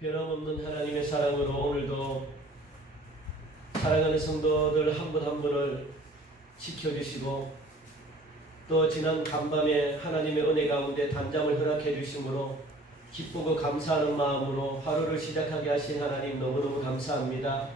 변함없는 하나님의 사랑으로 오늘도 사랑하는 성도들 한 분 한 분을 지켜주시고 또 지난 간밤에 하나님의 은혜 가운데 단잠을 허락해 주심으로 기쁘고 감사하는 마음으로 하루를 시작하게 하신 하나님 너무너무 감사합니다.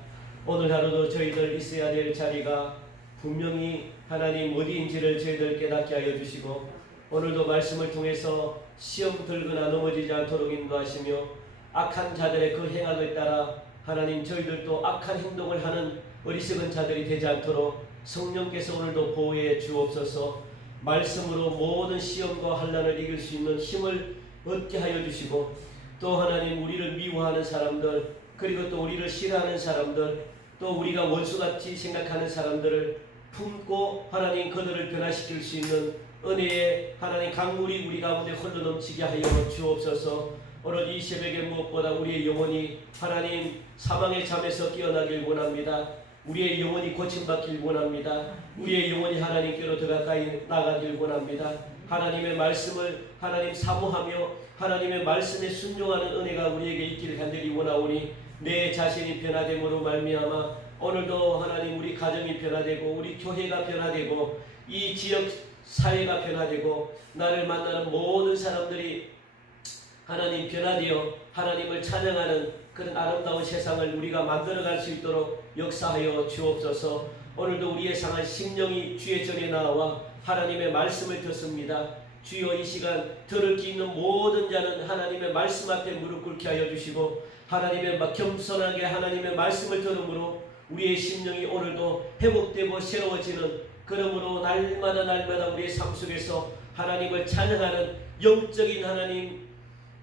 오늘 하루도 저희들 있어야 될 자리가 분명히 하나님 어디인지를 저희들 깨닫게 하여 주시고 오늘도 말씀을 통해서 시험 들거나 넘어지지 않도록 인도하시며 악한 자들의 그 행악을 따라 하나님 저희들도 악한 행동을 하는 어리석은 자들이 되지 않도록 성령께서 오늘도 보호해 주옵소서. 말씀으로 모든 시험과 환난을 이길 수 있는 힘을 얻게 하여 주시고 또 하나님 우리를 미워하는 사람들 그리고 또 우리를 싫어하는 사람들 또 우리가 원수같이 생각하는 사람들을 품고 하나님 그들을 변화시킬 수 있는 은혜의 하나님 강물이 우리 가운데 흘러넘치게 하여 주옵소서. 오늘 이 새벽에 무엇보다 우리의 영혼이 하나님 사망의 잠에서 깨어나길 원합니다. 우리의 영혼이 고침받길 원합니다. 우리의 영혼이 하나님께로 더 가까이 나가길 원합니다. 하나님의 말씀을 하나님 사모하며 하나님의 말씀에 순종하는 은혜가 우리에게 있기를 간절히 원하오니 내 자신이 변화됨으로 말미암아 오늘도 하나님 우리 가정이 변화되고 우리 교회가 변화되고 이 지역 사회가 변화되고 나를 만나는 모든 사람들이 하나님 변화되어 하나님을 찬양하는 그런 아름다운 세상을 우리가 만들어갈 수 있도록 역사하여 주옵소서. 오늘도 우리의 상한 심령이 주의 전에 나와 하나님의 말씀을 듣습니다. 주여 이 시간 들을 기 있는 모든 자는 하나님의 말씀 앞에 무릎 꿇게 하여 주시고 하나님의 겸손하게 하나님의 말씀을 들음으로 우리의 심령이 오늘도 회복되고 새로워지는 그러므로 날마다 우리의 삶 속에서 하나님을 찬양하는 영적인 하나님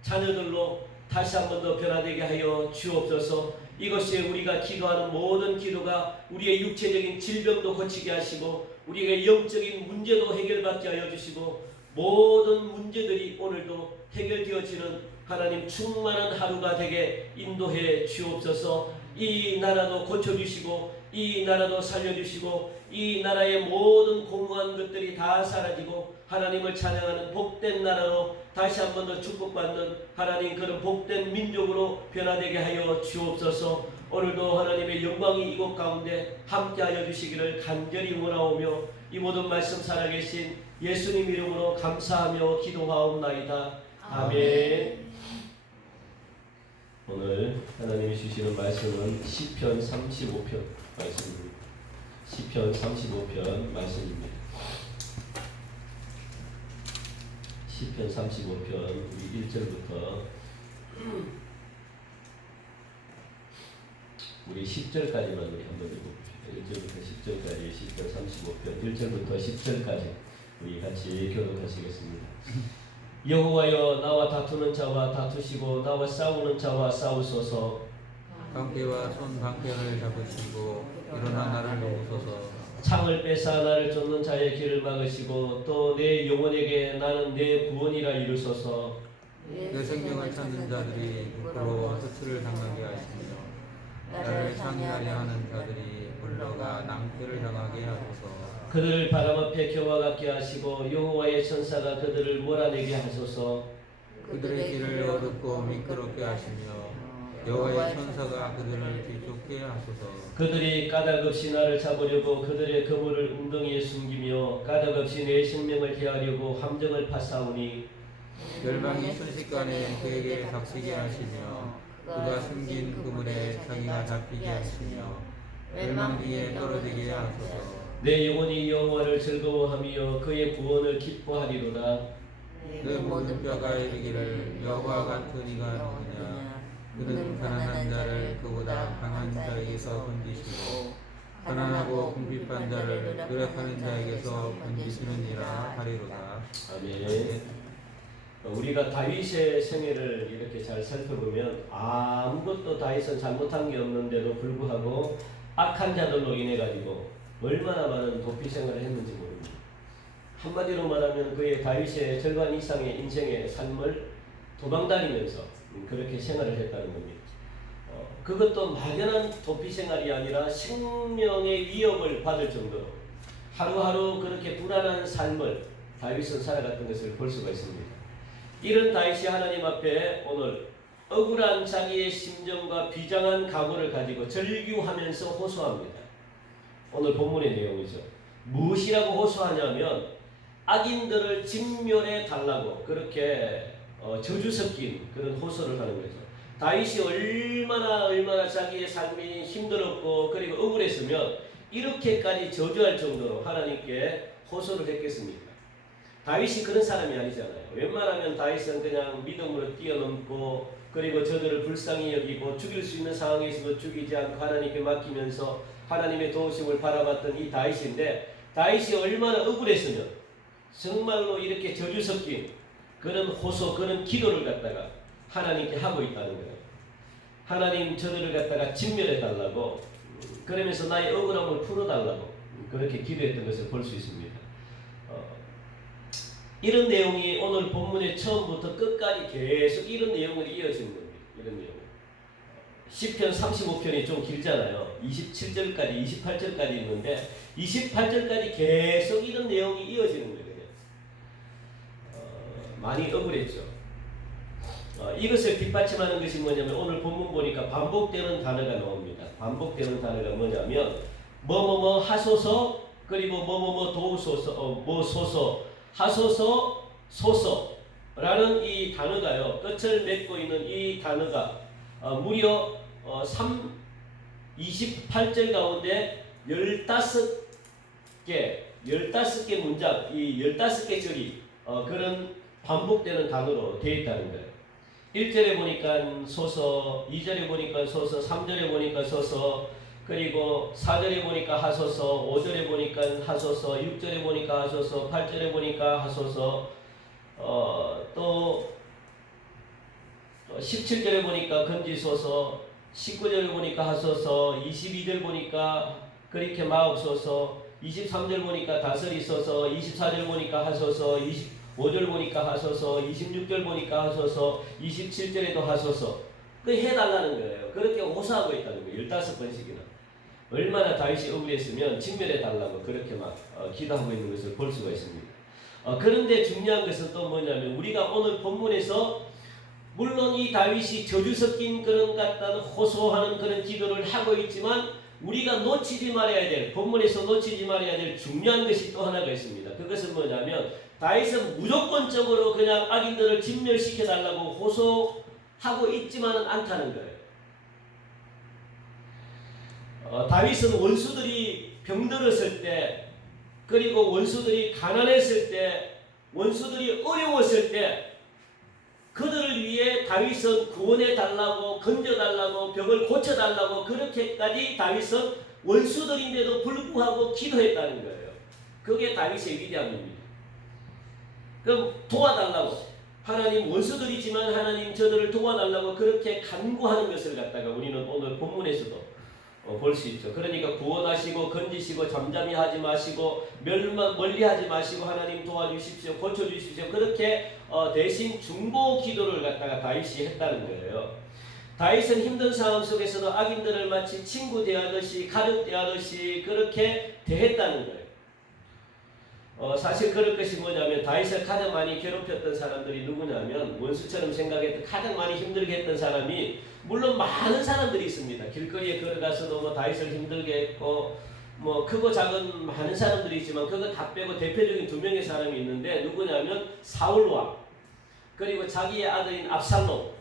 자녀들로 다시 한 번 더 변화되게 하여 주옵소서. 이것이 우리가 기도하는 모든 기도가 우리의 육체적인 질병도 고치게 하시고 우리의 영적인 문제도 해결받게 하여 주시고 모든 문제들이 오늘도 해결되어지는 하나님 충만한 하루가 되게 인도해 주옵소서. 이 나라도 고쳐주시고 이 나라도 살려주시고 이 나라의 모든 공허한 것들이 다 사라지고 하나님을 찬양하는 복된 나라로 다시 한 번 더 축복받는 하나님 그런 복된 민족으로 변화되게 하여 주옵소서. 오늘도 하나님의 영광이 이곳 가운데 함께하여 주시기를 간절히 원하오며 이 모든 말씀 살아계신 예수님 이름으로 감사하며 기도하옵나이다. 아멘. 오늘 하나님이 주시는 말씀은 시편 35편 말씀입니다. 시편 35편 말씀입니다. 시편 35편 우리 1절부터 우리 10절까지만 우리 한번 읽어봅시다. 1절부터 10절까지 시편 35편 1절부터 10절까지 우리 같이 교독하시겠습니다. 여호와여 나와 다투는 자와 다투시고 나와 싸우는 자와 싸우소서. 방패와 손 방패를 잡으시고 일어나 나를 도우소서. 창을 뺏어 나를 쫓는 자의 길을 막으시고 또 내 영혼에게 나는 내 구원이라 이루소서. 내 생명을 찾는 자들이 부끄러워 수치를 당하게 하시며 나를 창의하려 하는 자들이 물러가 낭패를 당하게 하소서. 그들을 바람 앞에 겨와 같게 하시고 여호와의 천사가 그들을 몰아내게 하소서. 그들의 길을 어둡고 미끄럽게 하시며 여호와의 천사가 그들을 뒤쫓게 하소서. 그들이 까닭없이 나를 잡으려고 그들의 그물을 웅덩이에 숨기며 까닭없이 내 생명을 해하려고 함정을 파싸우니 열방이 순식간에 그에게 닥치게 하시며 그가 숨긴 그물에 자기가 잡히게 하시며 멸망 뒤에 떨어지게 하소서. 내 영혼이 여호와를 즐거워하며 그의 구원을 기뻐하리로다. 내 모든 뼈가 이르기를 여호와 같은 이가 누구냐. 그는 가난한 자를 그보다 강한 자에게서 건지시고 가난하고 궁핍한 자를 노력하는 자에게서 건지시느니라 하리로다. 아멘. 우리가 다윗의 생애를 이렇게 잘 살펴보면 아무것도 다윗은 잘못한 게 없는데도 불구하고 악한 자들로 인해 가지고 얼마나 많은 도피 생활을 했는지 모릅니다. 한마디로 말하면 그의 다윗의 절반 이상의 인생의 삶을 도망다니면서 그렇게 생활을 했다는 겁니다. 그것도 막연한 도피 생활이 아니라 생명의 위협을 받을 정도로 하루하루 그렇게 불안한 삶을 다윗은 살아갔던 것을 볼 수가 있습니다. 이런 다윗이 하나님 앞에 오늘 억울한 자기의 심정과 비장한 각오를 가지고 절규하면서 호소합니다. 오늘 본문의 내용이죠. 무엇이라고 호소하냐면 악인들을 진멸해 달라고 그렇게 저주 섞인 그런 호소를 하는 거죠. 다윗이 얼마나 자기의 삶이 힘들었고 그리고 억울했으면 이렇게까지 저주할 정도로 하나님께 호소를 했겠습니까? 다윗이 그런 사람이 아니잖아요. 웬만하면 다윗은 그냥 믿음으로 뛰어넘고 그리고 저들을 불쌍히 여기고 죽일 수 있는 상황에서도 죽이지 않고 하나님께 맡기면서 하나님의 도우심을 바라봤던 이 다윗인데 다윗이 얼마나 억울했으면 정말로 이렇게 저주 섞인 그런 호소, 그런 기도를 갖다가 하나님께 하고 있다는 거예요. 하나님 저들을 갖다가 진멸해 달라고 그러면서 나의 억울함을 풀어달라고 그렇게 기도했던 것을 볼 수 있습니다. 이런 내용이 오늘 본문의 처음부터 끝까지 계속 이런 내용으로 이어지는 겁니다. 이런 내용. 시편 35편이 좀 길잖아요. 27절까지 28절까지 있는데 28절까지 계속 이런 내용이 이어지는 거예요. 많이 억울했죠. 이것을 뒷받침하는 것이 뭐냐면 오늘 본문 보니까 반복되는 단어가 나옵니다. 반복되는 단어가 뭐냐면 뭐뭐뭐 하소서 그리고 뭐뭐뭐 도우소서 뭐 소서 하소서 소서라는 이 단어가요. 끝을 맺고 있는 이 단어가 무려 28절 가운데 15개 문장, 이 15개 절이 그런 반복되는 단어로 되어 있다는 거예요. 1절에 보니까 소서, 2절에 보니까 소서, 3절에 보니까 소서, 그리고 4절에 보니까 하소서, 5절에 보니까 하소서, 6절에 보니까 하소서, 8절에 보니까 하소서, 또 17절에 보니까 건지소서, 19절 보니까 하소서, 22절 보니까 그렇게 마옵소서, 23절 보니까 다스리소서, 24절 보니까 하소서, 25절 보니까 하소서, 26절 보니까 하소서, 27절에도 하소서. 그 해달라는 거예요. 그렇게 호소하고 있다는 거예요. 15번씩이나. 얼마나 다윗이 억울했으면 진멸해 달라고 그렇게 막 기도하고 있는 것을 볼 수가 있습니다. 그런데 중요한 것은 또 뭐냐면 우리가 오늘 본문에서 물론 이 다윗이 저주 섞인 그런 같다는 호소하는 그런 기도를 하고 있지만 우리가 놓치지 말아야 될, 본문에서 놓치지 말아야 될 중요한 것이 또 하나가 있습니다. 그것은 뭐냐면 다윗은 무조건적으로 그냥 악인들을 진멸시켜 달라고 호소하고 있지만은 않다는 거예요. 다윗은 원수들이 병들었을 때, 그리고 원수들이 가난했을 때, 원수들이 어려웠을 때 그들을 위해 다윗은 구원해 달라고, 건져 달라고, 병을 고쳐 달라고 그렇게까지 다윗은 원수들인데도 불구하고 기도했다는 거예요. 그게 다윗의 위대함입니다. 그럼 도와달라고, 하나님 원수들이지만 하나님 저들을 도와달라고 그렇게 간구하는 것을 갖다가 우리는 오늘 본문에서도 볼 수 있죠. 그러니까 구원하시고 건지시고 잠잠히 하지 마시고 멀리하지 마시고 하나님 도와주십시오, 고쳐주십시오. 그렇게 대신 중보 기도를 갖다가 다윗이 했다는 거예요. 다윗은 힘든 상황 속에서도 악인들을 마치 친구 대하듯이 가족 대하듯이 그렇게 대했다는 거예요. 사실 그럴 것이 뭐냐면 다윗을 가장 많이 괴롭혔던 사람들이 누구냐면 원수처럼 생각했던 가장 많이 힘들게 했던 사람이 물론 많은 사람들이 있습니다. 길거리에 걸어가서도 뭐 다윗을 힘들게 했고 뭐 크고 작은 많은 사람들이 있지만 그거 다 빼고 대표적인 두 명의 사람이 있는데 누구냐면 사울왕 그리고 자기의 아들인 압살롬,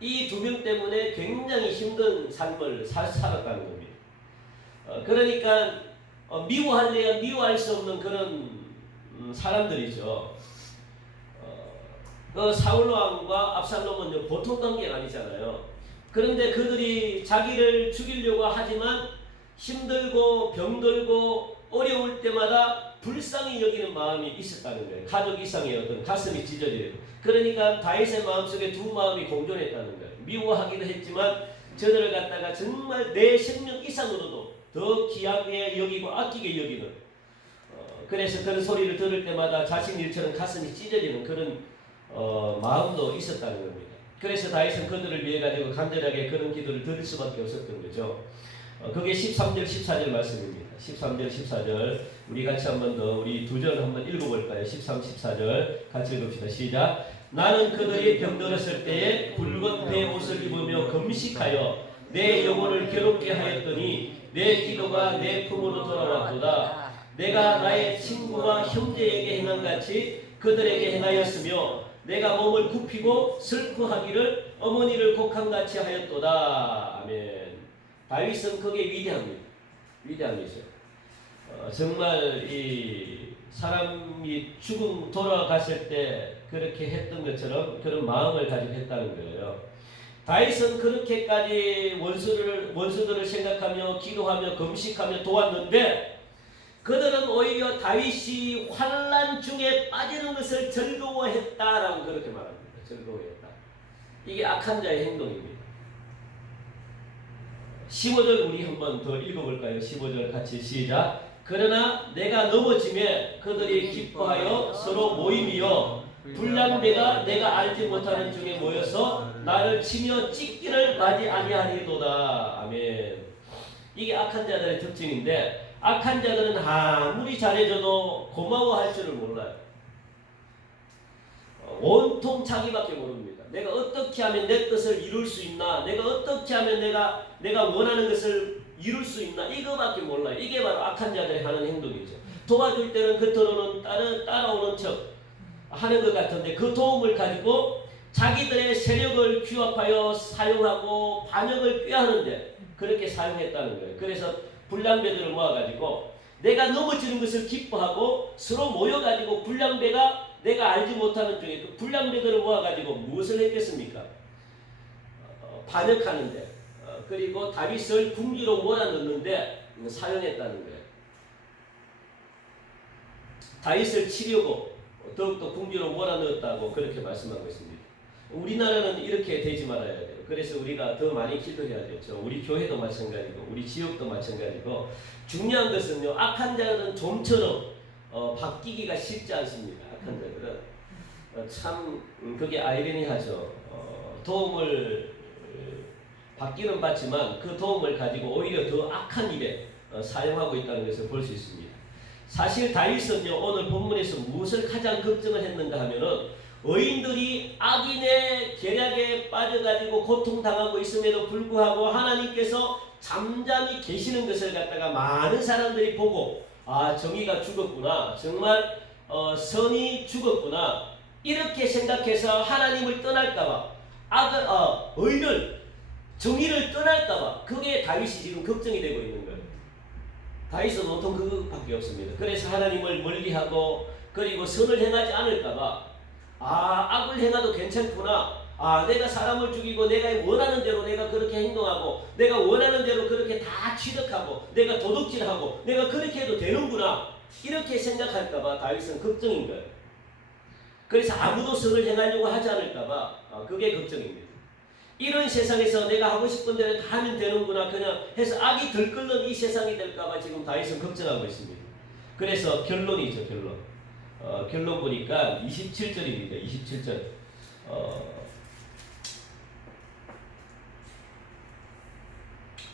이 두 명 때문에 굉장히 힘든 삶을 살았다는 겁니다. 그러니까 미워할래야 미워할 수 없는 그런 사람들이죠. 그 사울왕과 압살롬은 보통 관계가 아니잖아요. 그런데 그들이 자기를 죽이려고 하지만 힘들고 병들고 어려울 때마다 불쌍히 여기는 마음이 있었다는 거예요. 가족 이상의 어떤 가슴이 찢어지고. 그러니까 다윗의 마음속에 두 마음이 공존했다는 거예요. 미워하기도 했지만 저들을 갖다가 정말 내 생명 이상으로도 더 귀하게 여기고 아끼게 여기는, 그래서 그런 소리를 들을 때마다 자신 일처럼 가슴이 찢어지는 그런 마음도 있었다는 겁니다. 그래서 다윗은 그들을 위해 가지고 간절하게 그런 기도를 드릴 수밖에 없었던 거죠. 그게 13절 14절 말씀입니다. 13절 14절 우리 같이 한번 더 우리 두 절 한번 읽어볼까요? 13, 14절 같이 읽읍시다. 시작. 나는 그들이 병들었을 때에 붉은 배 옷을 입으며 금식하여 내 영혼을 괴롭게 하였더니 내 기도가 내 품으로 돌아왔도다. 내가 나의 친구와 형제에게 행한 같이 그들에게 행하였으며 내가 몸을 굽히고 슬퍼하기를 어머니를 곡한같이 하였도다. 아멘. 다윗은 그게 위대합니다. 위대함이죠. 정말 이 사람이 돌아갔을 때 그렇게 했던 것처럼 그런 마음을 가지고 했다는 거예요. 다윗은 그렇게까지 원수들을 생각하며 기도하며 금식하며 도왔는데 그들은 오히려 다윗이 환난 중에 빠지는 것을 즐거워했다라고 그렇게 말합니다. 즐거워했다. 이게 악한 자의 행동입니다. 15절 우리 한번 더 읽어볼까요? 15절 같이 시작. 그러나 내가 넘어짐에 그들이 기뻐하여 서로 모임이여 불량배가 내가 알지 못하는 중에 모여서 나를 치며 찢기를 맞이 아니하리도다. 아멘. 이게 악한 자들의 특징인데 악한 자들은 아무리 잘해줘도 고마워할 줄을 몰라요. 온통 자기밖에 모릅니다. 내가 어떻게 하면 내 뜻을 이룰 수 있나? 내가 어떻게 하면 내가 원하는 것을 이룰 수 있나? 이거밖에 몰라요. 이게 바로 악한 자들이 하는 행동이죠. 도와줄 때는 겉으로는 따라오는 척 하는 것 같은데 그 도움을 가지고 자기들의 세력을 규합하여 사용하고 반역을 꾀하는데 그렇게 사용했다는 거예요. 그래서 불량배들을 모아가지고 내가 넘어지는 것을 기뻐하고 서로 모여가지고 불량배가 내가 알지 못하는 중에 그 불량배들을 모아가지고 무엇을 했겠습니까? 반역하는데 그리고 다윗을 궁지로 몰아넣는데 사용했다는 거예요. 다윗을 치려고 더욱더 궁지로 몰아넣었다고 그렇게 말씀하고 있습니다. 우리나라는 이렇게 되지 말아야 돼요. 그래서 우리가 더 많이 기도해야겠죠. 우리 교회도 마찬가지고 우리 지역도 마찬가지고 중요한 것은요. 악한 자들은 좀처럼 바뀌기가 쉽지 않습니다. 악한 자들은 참 그게 아이러니하죠. 도움을 받기는 받지만 그 도움을 가지고 오히려 더 악한 일에 사용하고 있다는 것을 볼 수 있습니다. 사실 다윗은요 오늘 본문에서 무엇을 가장 걱정을 했는가 하면은 의인들이 악인의 계략에 빠져가지고 고통당하고 있음에도 불구하고 하나님께서 잠잠히 계시는 것을 갖다가 많은 사람들이 보고 아 정의가 죽었구나 정말 선이 죽었구나 이렇게 생각해서 하나님을 떠날까봐 의를 정의를 떠날까봐 그게 다윗이 지금 걱정이 되고 있는 거예요. 다윗은 온통 그것밖에 없습니다. 그래서 하나님을 멀리하고 그리고 선을 행하지 않을까봐 악을 행해도 괜찮구나. 내가 사람을 죽이고 내가 원하는 대로 내가 그렇게 행동하고 내가 원하는 대로 그렇게 다 취득하고 내가 도둑질하고 내가 그렇게 해도 되는구나. 이렇게 생각할까봐 다윗은 걱정인 거예요. 그래서 아무도 선을 행하려고 하지 않을까봐 그게 걱정입니다. 이런 세상에서 내가 하고 싶은 대로 다 하면 되는구나 그냥 해서 악이 들끓는 이 세상이 될까봐 지금 다윗은 걱정하고 있습니다. 그래서 결론이죠. 결론 보니까 27절입니다. 27절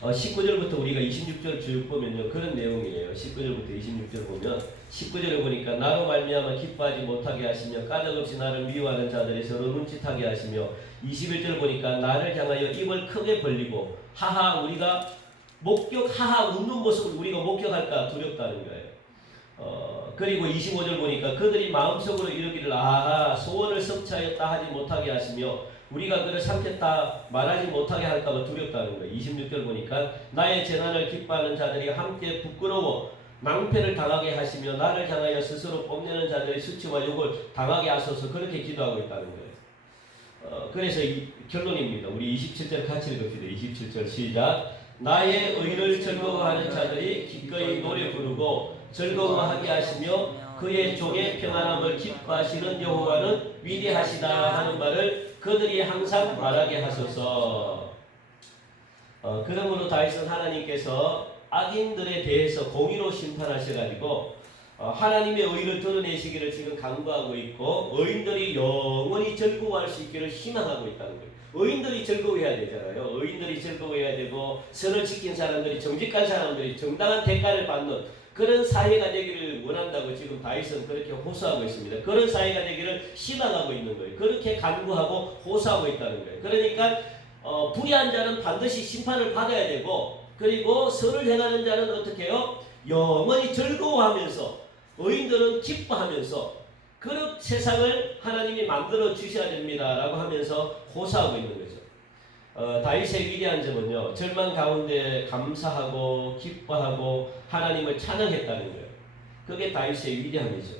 19절부터 우리가 26절 쭉 보면요 그런 내용이에요. 19절부터 26절 보면 19절에 보니까 나로 말미암아 기뻐하지 못하게 하시며 까닭없이 나를 미워하는 자들이 서로 눈짓하게 하시며 21절 보니까 나를 향하여 입을 크게 벌리고 하하 우리가 하하 웃는 모습을 우리가 목격할까 두렵다는 거예요. 그리고 25절 보니까 그들이 마음속으로 이르기를 아하 소원을 성취하였다 하지 못하게 하시며 우리가 그를 삼켰다 말하지 못하게 할까봐 두렵다는 거예요. 26절 보니까 나의 재난을 기뻐하는 자들이 함께 부끄러워 낭패를 당하게 하시며 나를 향하여 스스로 뽐내는 자들이 수치와 욕을 당하게 하소서 그렇게 기도하고 있다는 거예요. 그래서 이 결론입니다. 우리 27절 같이 읽읍시다. 27절 시작. 나의 의를 즐거워하는 자들이 기꺼이 노래 부르고 즐거워하게 하시며 그의 종의 평안함을 기뻐하시는 여호와는 위대하시다 하는 말을 그들이 항상 말하게 하소서. 그러므로 다윗은 하나님께서 악인들에 대해서 공의로 심판하셔가지고 하나님의 의를 드러내시기를 지금 강구하고 있고 의인들이 영원히 즐거워할 수 있기를 희망하고 있다는 거예요. 의인들이 즐거워해야 되잖아요. 의인들이 즐거워해야 되고 선을 지킨 사람들이 정직한 사람들이 정당한 대가를 받는 그런 사회가 되기를 원한다고 지금 다윗은 그렇게 호소하고 있습니다. 그런 사회가 되기를 희망하고 있는 거예요. 그렇게 간구하고 호소하고 있다는 거예요. 그러니까 불의한 자는 반드시 심판을 받아야 되고, 그리고 선을 행하는 자는 어떻게 해요? 영원히 즐거워하면서, 의인들은 기뻐하면서 그런 세상을 하나님이 만들어 주셔야 됩니다라고 하면서 호소하고 있는 거죠. 다윗의 위대한 점은요, 절망 가운데 감사하고 기뻐하고 하나님을 찬양했다는 거예요. 그게 다윗의 위대함이죠.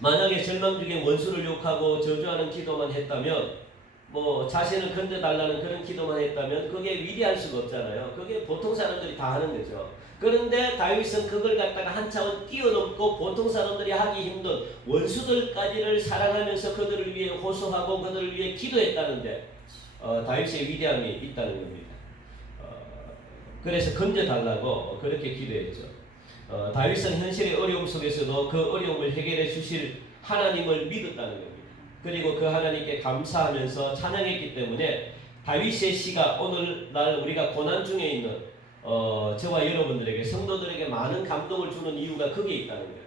만약에 절망 중에 원수를 욕하고 저주하는 기도만 했다면, 뭐 자신을 건져달라는 그런 기도만 했다면 그게 위대할 수가 없잖아요. 그게 보통 사람들이 다 하는 거죠. 그런데 다윗은 그걸 갖다가 한 차원 뛰어넘고 보통 사람들이 하기 힘든 원수들까지를 사랑하면서 그들을 위해 호소하고 그들을 위해 기도했다는데, 다윗의 위대함이 있다는 겁니다. 그래서 건져달라고 그렇게 기도했죠. 다윗은 현실의 어려움 속에서도 그 어려움을 해결해 주실 하나님을 믿었다는 겁니다. 그리고 그 하나님께 감사하면서 찬양했기 때문에 다윗의 시가 오늘날 우리가 고난 중에 있는 저와 여러분들에게, 성도들에게 많은 감동을 주는 이유가 거기에 있다는 거예요.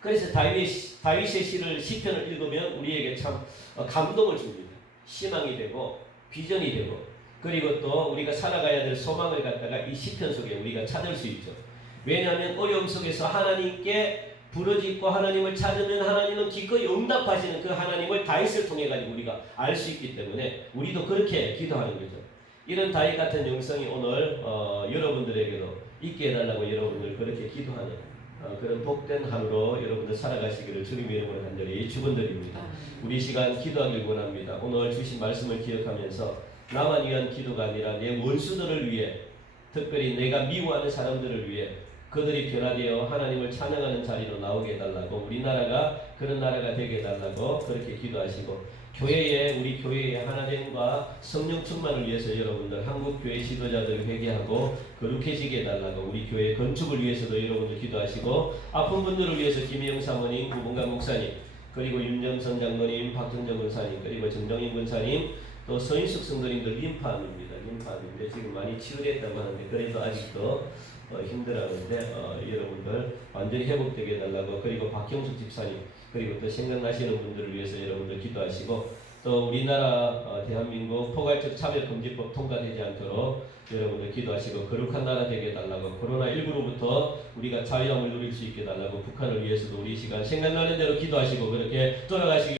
그래서 다윗의 시를, 시편을 읽으면 우리에게 참 감동을 줍니다. 희망이 되고 비전이 되고, 그리고 또 우리가 살아가야 될 소망을 갖다가 이 시편 속에 우리가 찾을 수 있죠. 왜냐하면 어려움 속에서 하나님께 부르짖고 하나님을 찾으면 하나님은 기꺼이 응답하시는 그 하나님을 다윗을 통해 가지고 우리가 알 수 있기 때문에 우리도 그렇게 기도하는 거죠. 이런 다윗 같은 영성이 오늘 여러분들에게도 있게 해달라고 여러분들 그렇게 기도하는 그런 복된 하루로 여러분들 살아가시기를 주님의 이름으로 간절히 축원드립니다. 우리 시간 기도하길 원합니다. 오늘 주신 말씀을 기억하면서 나만 위한 기도가 아니라 내 원수들을 위해, 특별히 내가 미워하는 사람들을 위해 그들이 변화되어 하나님을 찬양하는 자리로 나오게 해달라고, 우리나라가 그런 나라가 되게 해달라고 그렇게 기도하시고, 우리 교회의 하나됨과 성령 충만을 위해서 여러분들 한국교회 지도자들 회개하고 거룩해지게 해달라고, 우리 교회 건축을 위해서도 여러분들 기도하시고, 아픈 분들을 위해서 김혜영 사모님, 구봉관 목사님, 그리고 윤정선 장로님, 박정정 권사님, 그리고 정정인 권사님, 또 서인숙 성도님들 림파암입니다. 림파암인데 지금 많이 치유됐다고 하는데 그래도 아직도 힘들어하는데 여러분들 완전히 회복되게 해달라고, 그리고 박형숙 집사님, 그리고 또 생각나시는 분들을 위해서 여러분들 기도하시고, 또 우리나라 대한민국 포괄적 차별금지법 통과되지 않도록 여러분들 기도하시고, 거룩한 나라 되게 해달라고, 코로나19로부터 우리가 자유함을 누릴 수 있게 해달라고, 북한을 위해서도 우리 시간 생각나는 대로 기도하시고 그렇게 돌아가시기